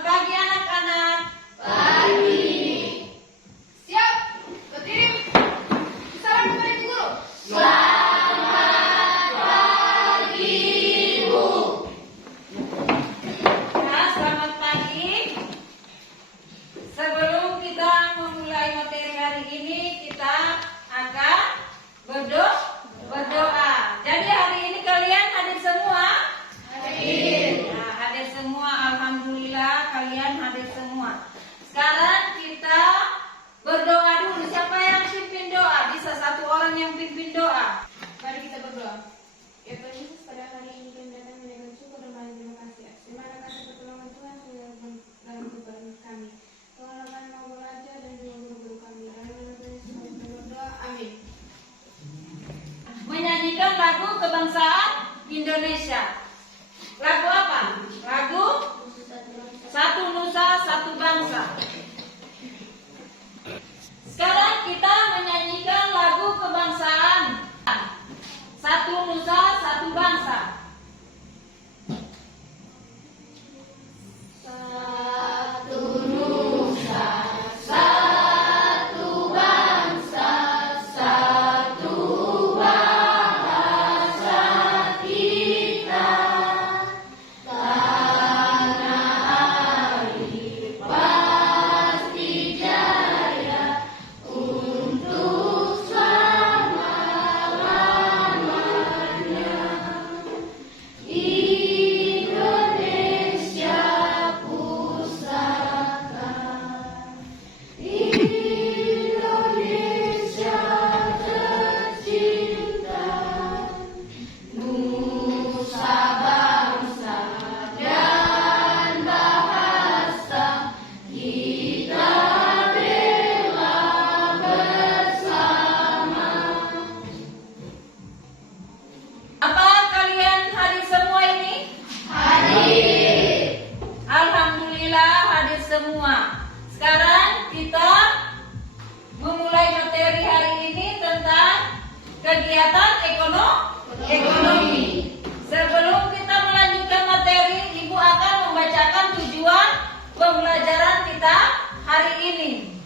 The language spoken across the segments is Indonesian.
Selamat pagi anak-anak. Pagi. Siap, berdiri. Salam kepada guru. Selamat pagi, Bu. Ya, selamat pagi. Sebelum kita memulai materi hari ini, kita akan berdoa. Jadi hari ini kalian hadir semua? Hadir. Nah, hadir semua. Alhamdulillah kalian hadir semua. Sekarang kita berdoa dulu. Siapa yang pimpin doa? Bisa satu orang yang pimpin doa. Mari kita berdoa. Ya Tuhan Yesus, pada hari ini kami datang menyampaikan syukur dan terima kasih. Terima kasih pertolongan Tuhan sudah dalam kehidupan kami. Tuhan akan mau belajar dan juga guru-guru kami. Dalam nama Tuhan Yesus kami berdoa. Amin. Menyanyikan lagu kebangsaan Indonesia. Lagu apa? Lagu Satu Nusa Satu Bangsa. Sekarang kita menyanyikan lagu kebangsaan Satu Nusa Satu Bangsa. Satu nusa, satu bangsa, satu bahasa kita. Tanah air pasti jaya untuk selama-lamanya. Indonesia pusaka, Indonesia tercinta, nusa bangsa dan bahasa kita bela bersama. Apa kalian hadir semua ini? Hadir. Alhamdulillah hadir semua. Sekarang kita memulai materi hari ini tentang kegiatan ekonomi. Sebelum kita melanjutkan materi, Ibu akan membacakan tujuan pembelajaran kita hari ini.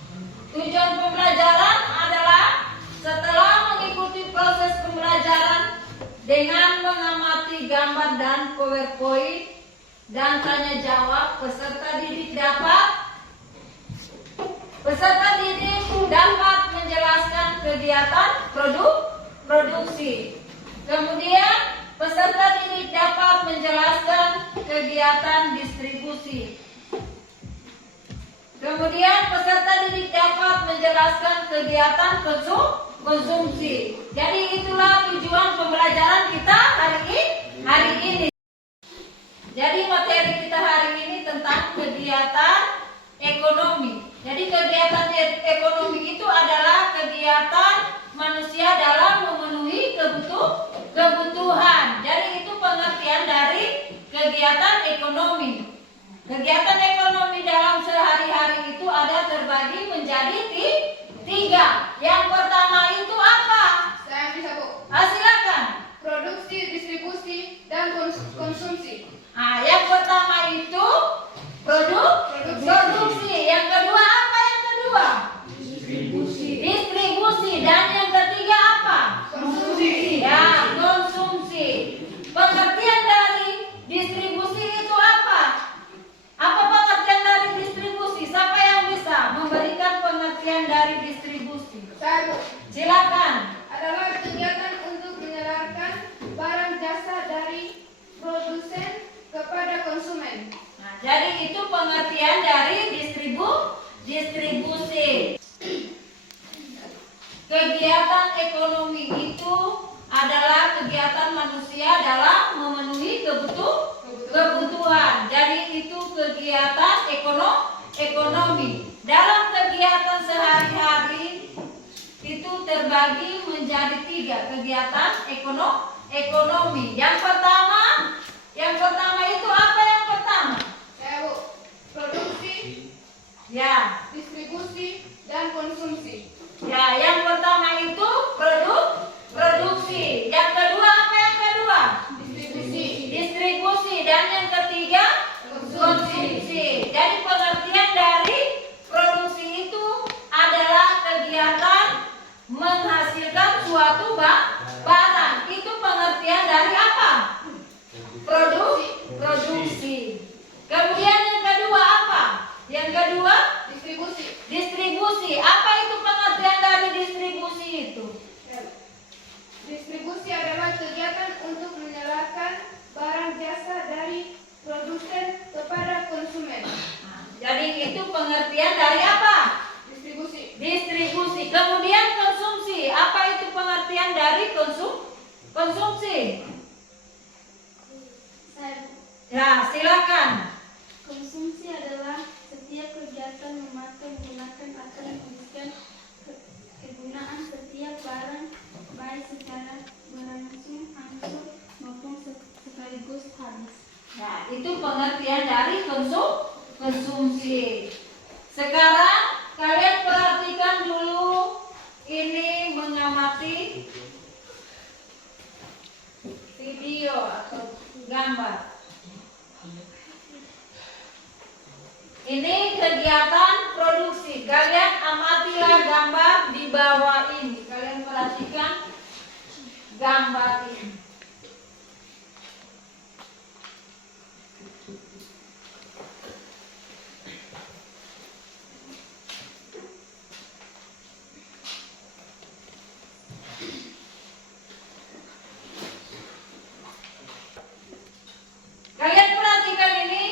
Tujuan pembelajaran adalah setelah mengikuti proses pembelajaran dengan mengamati gambar dan PowerPoint dan tanya jawab, peserta didik dapat menjelaskan kegiatan produksi. Kemudian peserta didik dapat menjelaskan kegiatan distribusi. Kemudian peserta didik dapat menjelaskan kegiatan konsumsi. Jadi itulah tujuan pembelajaran kita hari ini. Jadi materi kita hari ini tentang kegiatan ekonomi. Jadi kegiatan ekonomi itu adalah kegiatan manusia dalam memenuhi kebutuhan. Jadi itu pengertian dari kegiatan ekonomi. Kegiatan ekonomi dalam sehari-hari itu ada terbagi menjadi tiga. Yang pertama itu apa? Saya bisa, Bu. Silakan. Produksi, distribusi, dan konsumsi. Yang pertama itu produksi. Yang kedua apa? Yang kedua distribusi. Dan yang ketiga apa? Konsumsi. Ya, konsumsi. Pengertian dari distribusi itu apa? Apa pengertian dari distribusi? Siapa yang bisa memberikan pengertian dari distribusi? Saya, Bu. Silakan. Adalah kegiatan untuk menyalurkan barang jasa dari produsen kepada konsumen. Nah, jadi itu pengertian dari distribusi. Kegiatan ekonomi itu adalah kegiatan manusia dalam memenuhi kebutuhan. Jadi itu kegiatan ekonomi. Dalam kegiatan sehari-hari itu terbagi menjadi tiga kegiatan ekonomi. Yang pertama itu apa yang pertama? Saya, Bu. Produksi, Ya, distribusi, dan konsumsi. ya, yang pertama itu produksi. Yang kedua apa yang kedua? Distribusi. Distribusi. Dan yang ketiga konsumsi. Jadi pengertian dari apa? Distribusi. Distribusi. Kemudian konsumsi. Apa itu pengertian dari konsumsi? Ya, silakan. Konsumsi adalah setiap kegiatan memakai, menggunakan atau menghabiskan kegunaan setiap barang baik secara berangsur angsur maupun sekaligus habis. Nah, itu pengertian dari konsumsi. Sekarang kalian perhatikan dulu, ini mengamati video atau gambar. Ini kegiatan produksi. Kalian amatilah gambar di bawah ini. Kalian perhatikan gambar ini. Kalian perhatikan ini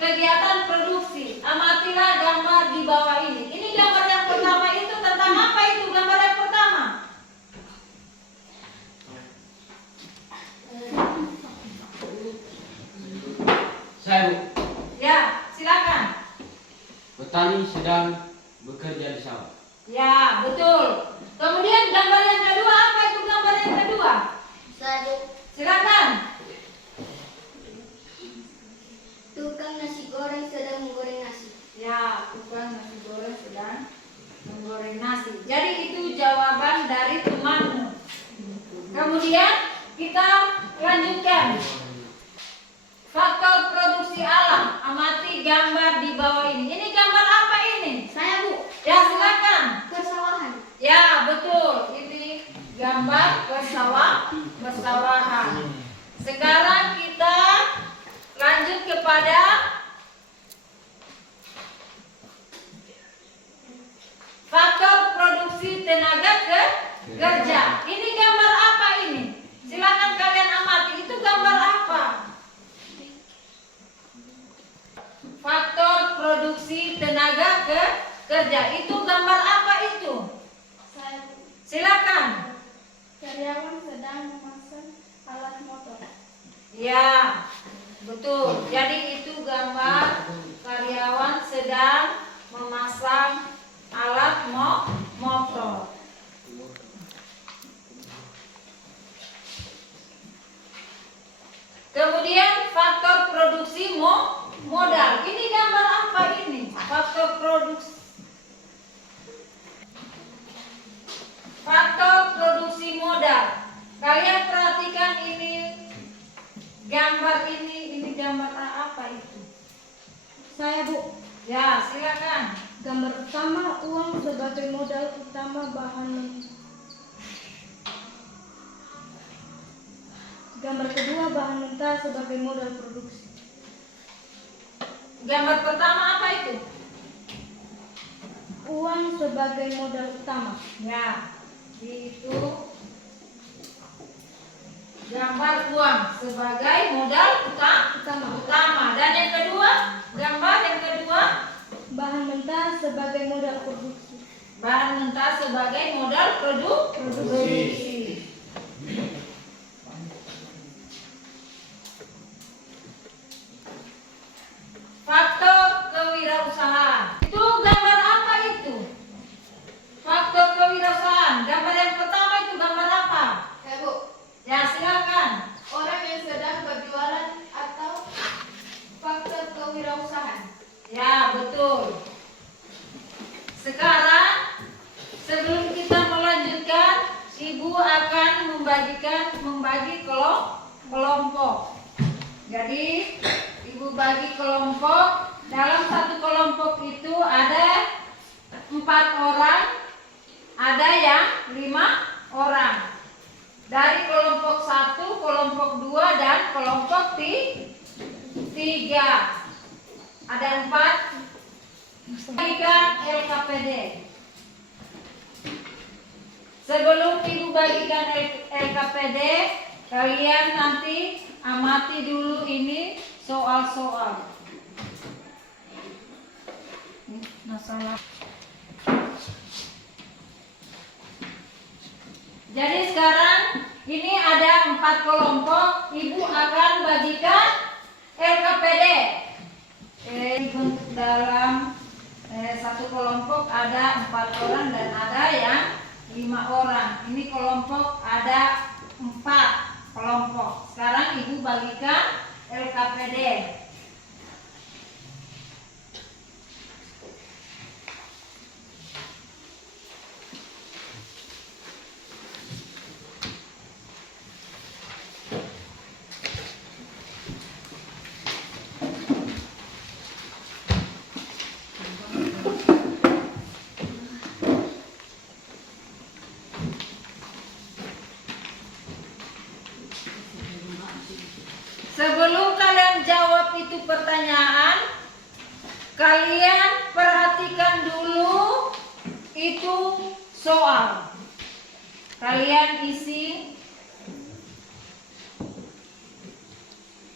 kegiatan produksi. Amatilah gambar di bawah ini. Ini gambar yang pertama itu tentang apa itu gambar yang pertama? Saya Bu, Ya, silakan. petani sedang bekerja di sawah. Ya, betul. Kemudian gambar yang kedua, apa itu gambar yang kedua? Silakan. Tukang nasi goreng sedang menggoreng nasi. Ya, tukang nasi goreng sedang menggoreng nasi. Jadi itu jawaban dari temanmu. Kemudian kita lanjutkan. Faktor produksi alam. Amati gambar di bawah ini. Ini gambar apa ini? Saya Bu, Ya, silakan. persawahan. Ya, betul. Ini gambar persawahan. Sekarang kita lanjut kepada faktor produksi tenaga kerja. Ini gambar apa ini? Silakan kalian amati. Itu gambar apa? Faktor produksi tenaga kerja. Itu gambar apa itu? Saya Bu, Silakan. karyawan sedang memasang alat motor. Ya, betul. Jadi itu gambar karyawan sedang memasang alat motor. Kemudian faktor produksi modal. Ini gambar apa ini? Faktor produksi. Faktor produksi modal. Kalian perhatikan ini gambar ini gambar apa itu? Saya Bu, Ya, silakan. gambar pertama uang sebagai modal utama Gambar kedua bahan mentah sebagai modal produksi. Gambar pertama apa itu? Uang sebagai modal utama. Ya, itu gambar uang sebagai modal utama. Dan yang kedua, gambar yang kedua, Bahan mentah sebagai modal produksi. bahan mentah sebagai modal produksi. Faktor kewirausahaan. Itu gambar apa itu? Faktor kewirausahaan. Gambar yang pertama itu gambar apa? Ya Bu, Ya, silakan. orang yang sedang berjualan atau faktor kewirausahaan. Ya, betul. Sekarang sebelum kita melanjutkan, Ibu akan membagi kelompok. Jadi, Ibu bagi kelompok. Dalam satu kelompok itu ada 4 orang, ada yang 5 orang. Dari kelompok 1, kelompok 2, dan kelompok 3. Ada 4. Bagikan LKPD. Sebelum Ibu bagikan LKPD, kalian nanti amati dulu ini soal-soal. Salah. Jadi sekarang ini ada 4 kelompok. Ibu akan bagikan LKPD. Dalam satu kelompok ada 4 orang dan ada yang 5 orang. Ini kelompok ada 4 kelompok. Sekarang ibu bagikan LKPD. Sebelum kalian jawab itu pertanyaan, kalian perhatikan dulu itu soal. Kalian isi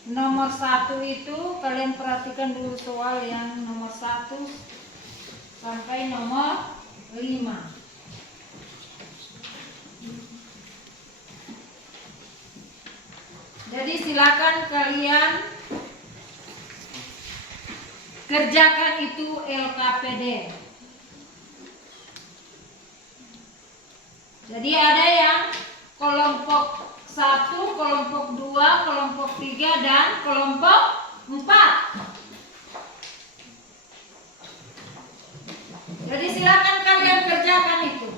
nomor 1 itu, kalian perhatikan dulu soal yang nomor 1 sampai nomor 5. Jadi silakan kalian kerjakan itu LKPD. Jadi ada yang kelompok 1, kelompok 2, kelompok 3 dan kelompok 4. Jadi silakan kalian kerjakan itu.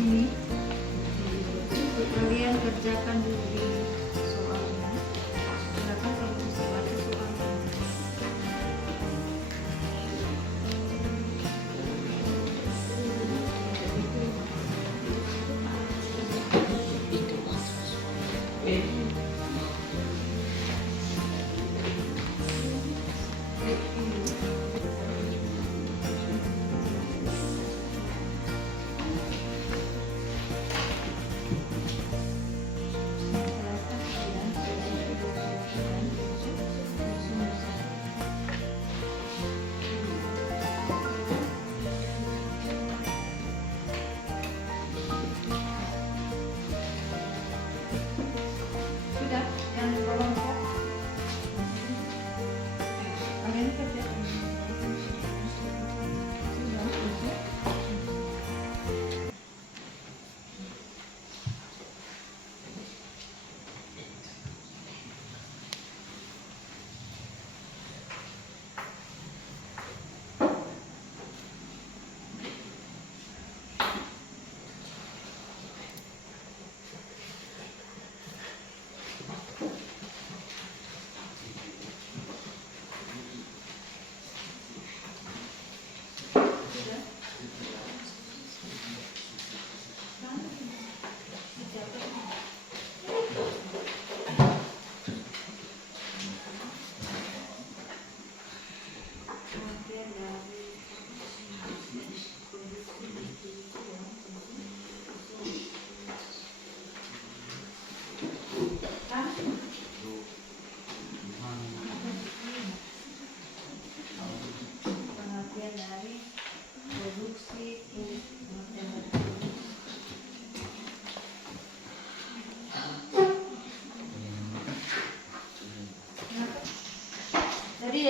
Ini kalian kerjakan dulu di soalnya. Silakan kalau bisa baca soalnya.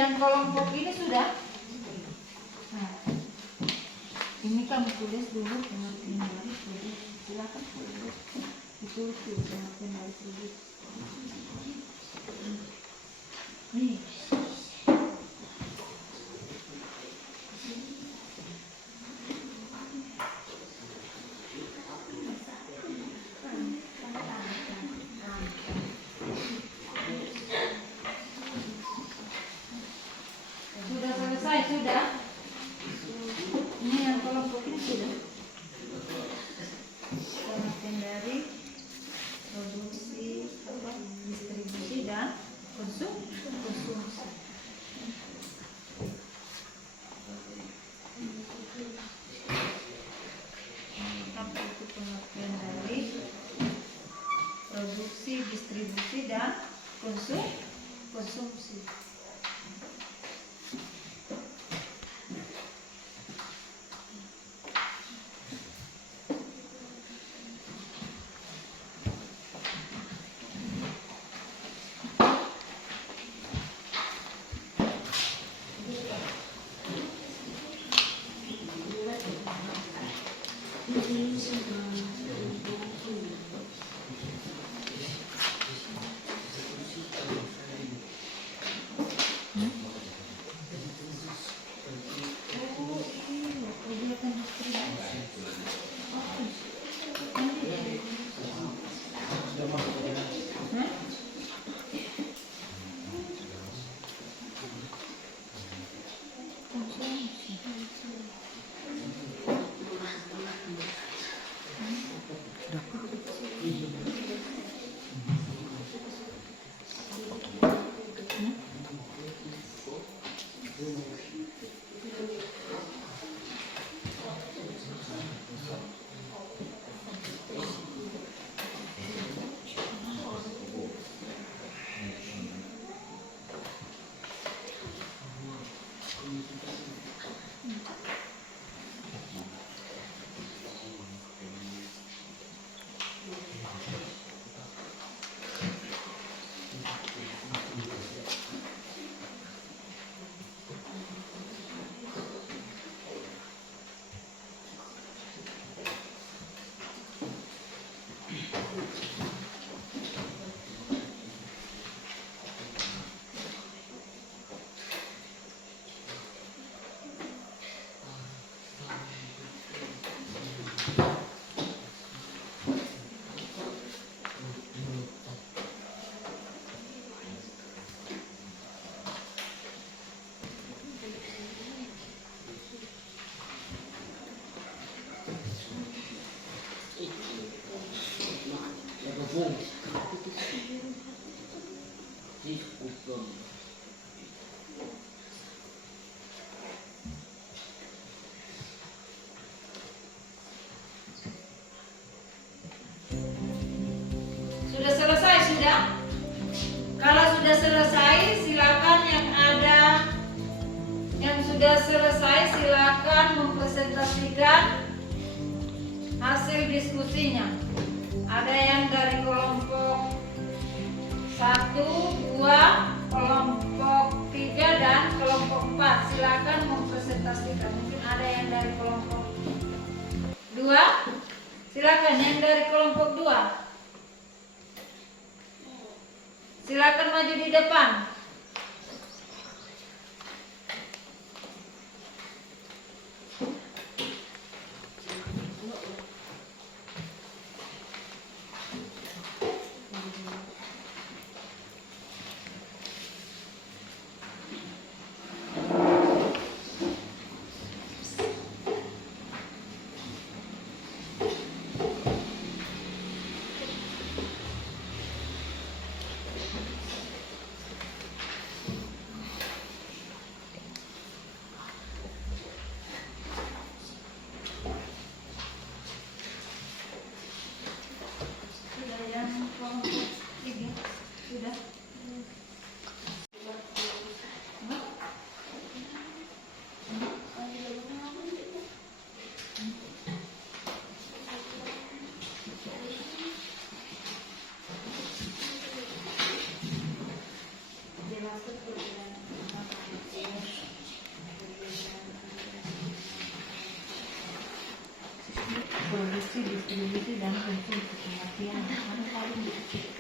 yang kelompok ini sudah. Nah, ini kamu tulis dulu pengertian dari produk. Silakan tulis. Itu pengertian dari produk. Nih. Sudah selesai, sudah. Ini yang kelompok ini sudah. Pengertian dari produksi, distribusi dan konsumsi. Apa itu pengertian dari produksi, distribusi dan konsumsi? Sudah selesai, sudah? Kalau sudah selesai, silakan yang sudah selesai silakan mempresentasikan hasil diskusinya. Ada yang dari kelompok 1, 2, kelompok 3 dan kelompok 4. Silakan mempresentasikan. Mungkin ada yang dari kelompok 2. Silakan yang dari kelompok 2. Silakan maju di depan. produksi, distribusi, dan konsumsi. Pengertian mana paling dikit?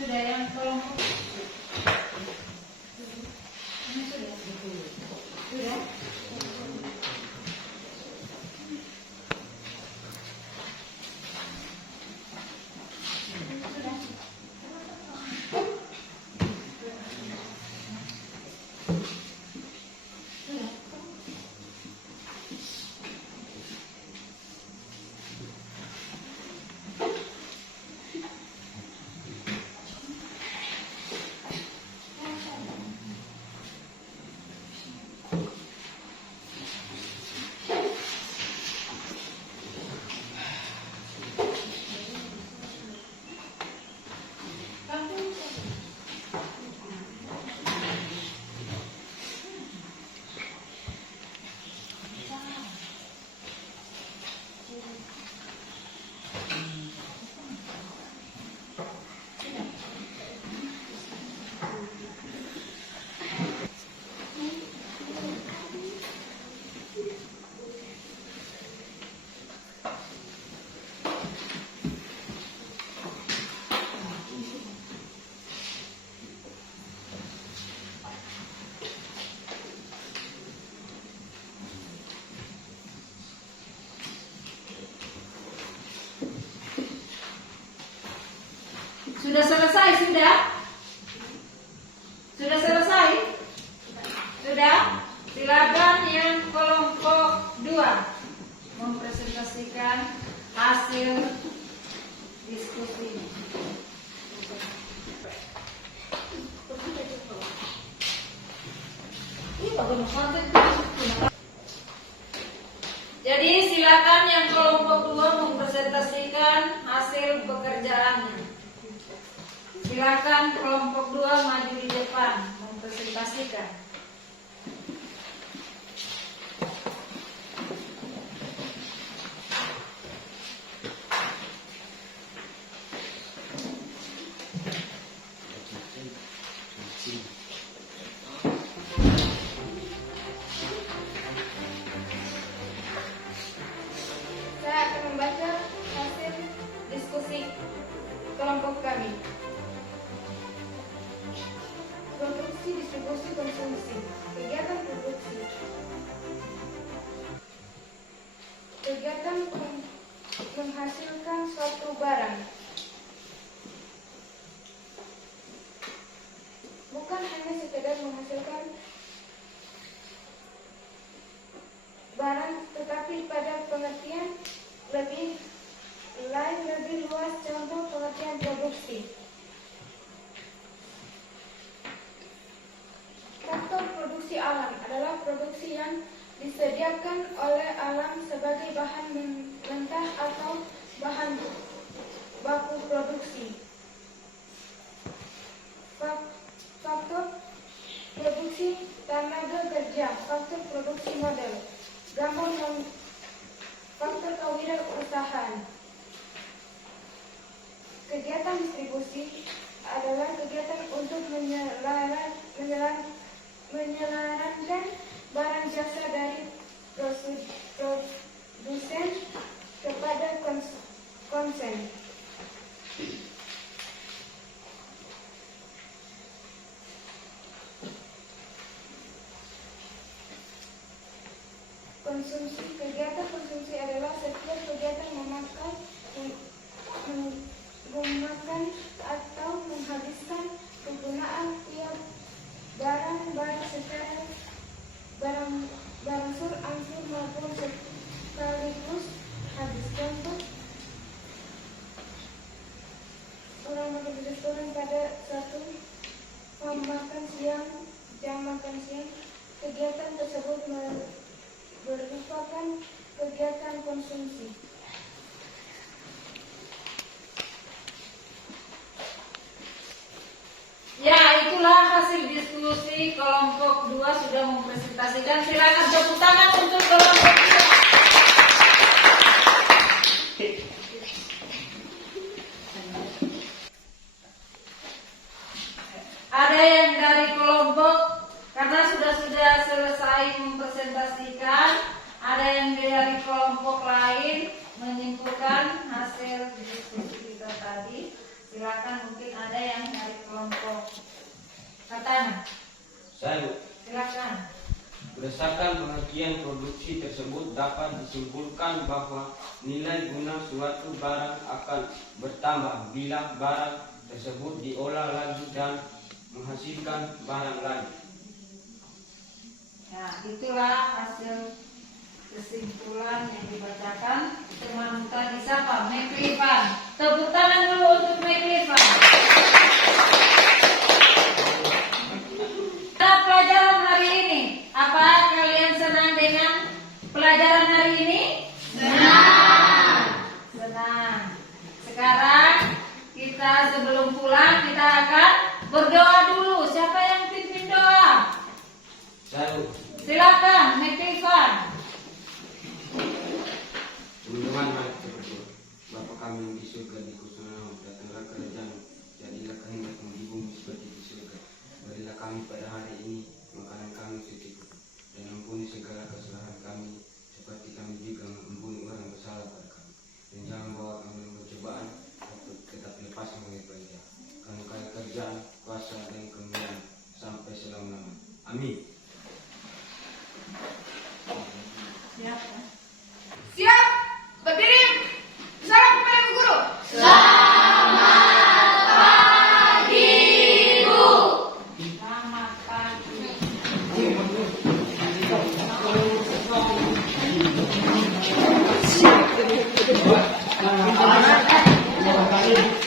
Sudah yang kelompok. Ini sudah. Sudah. Sudah selesai, sudah? Sudah selesai? Sudah? Silakan yang kelompok 2 mempresentasikan hasil diskusi. Jadi silakan yang kelompok 2 mempresentasikan hasil pekerjaannya. Silakan kelompok 2 maju di depan mempresentasikan. distribusi konsumsi. Kegiatan produksi. Kegiatan menghasilkan suatu barang. Bukan hanya sekedar menghasilkan barang, tetapi pada pengertian lebih luas. Contoh pengertian produksi. Faktor produksi alam adalah produksi yang disediakan oleh alam sebagai bahan mentah atau bahan baku produksi. Faktor produksi tenaga kerja, faktor produksi modal, gambar faktor kewirausahaan. Kegiatan distribusi adalah kegiatan untuk menyelaraskan barang jasa dari produsen kepada konsumen. Konsumsi. Kegiatan konsumsi adalah setiap kegiatan memakan atau menghabiskan penggunaan tiap barang baik secara berangsur-angsur maupun sekaligus habis. Contoh, orang makan restoran pada satu jam makan siang. Kegiatan tersebut merupakan kegiatan konsumsi. Ya, itulah hasil diskusi kelompok 2 sudah mempresentasikan. Silakan tepuk tangan untuk kelompok 2. Ada yang dari kelompok, karena sudah selesai mempresentasikan, ada yang dari kelompok lain menyimpulkan hasil diskusi kita tadi. Silakan, mungkin ada yang dari kelompok katanya. Saya, Silakan. berdasarkan pengertian produksi tersebut dapat disimpulkan bahwa nilai guna suatu barang akan bertambah bila barang tersebut diolah lagi dan menghasilkan barang lain. Nah, itulah hasil kesimpulan yang dibacakan teman tadi. Siapa? McLevan. Tepuk tangan dulu untuk McLevan. Pelajaran hari ini, apa kalian senang dengan pelajaran hari ini? Senang. Sekarang kita sebelum pulang kita akan berdoa dulu. Siapa yang pimpin doa? Saya, Silakan, McLevan. teman-teman, mari kita berdoa. Bapa kami yang di surga, dikuduskanlah datanglah kerajaan, jadilah kehendakmu di bumi seperti di surga. Berilah kami pada hari ini makanan kami secukupnya, dan ampuni segala kesalahan kami, seperti kami juga mengampuni orang yang bersalah pada kami. Dan jangan bawa kami dalam pencobaan, tetapi lepaskan kami dari jahat. Karena kami kerjaan, kuasa dan kemuliaan sampai selama-lamanya. Amin. Siap, berdiri. Salam kepada Bu Guru. Selamat pagi.